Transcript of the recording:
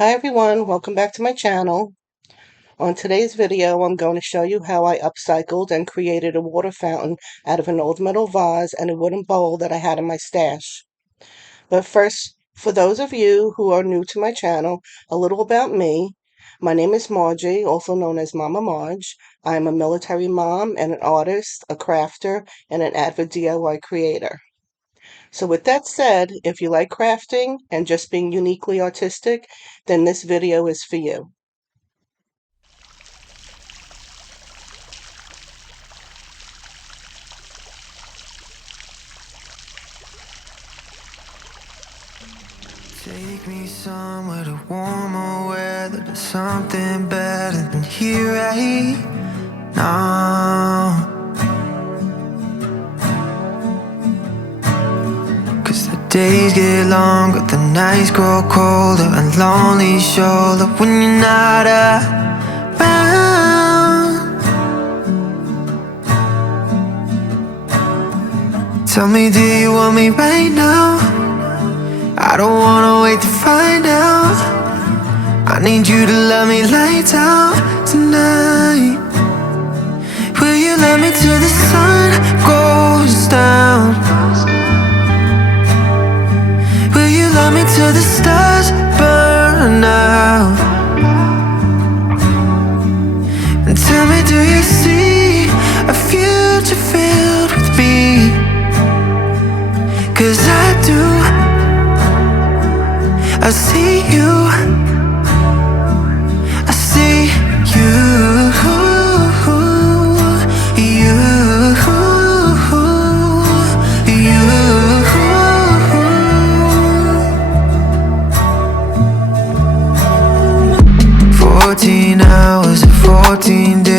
Hi everyone, welcome back to my channel. On today's video, I'm going to show you how I upcycled and created a water fountain out of an old metal vase and a wooden bowl that I had in my stash. But first, for those of you who are new to my channel, a little about me. My name is Margie, also known as Mama Marge. I am a military mom and an artist, a crafter, and an avid DIY creator. So with that said, if you like crafting and just being uniquely artistic, then this video is for you. Take me somewhere to warmer weather, to something better than here right now. 'Cause the days get longer, the nights grow colder, and lonely shoulder when you're not around. Tell me, do you want me right now? I don't wanna wait to find out. I need you to love me lights out tonight. Will you love me till the sun goes down? Will you love me till the stars burn out? And tell me, do you see a future filled with me? 'Cause I do. I see you, I see you, you, you. 14 hours and 14 days.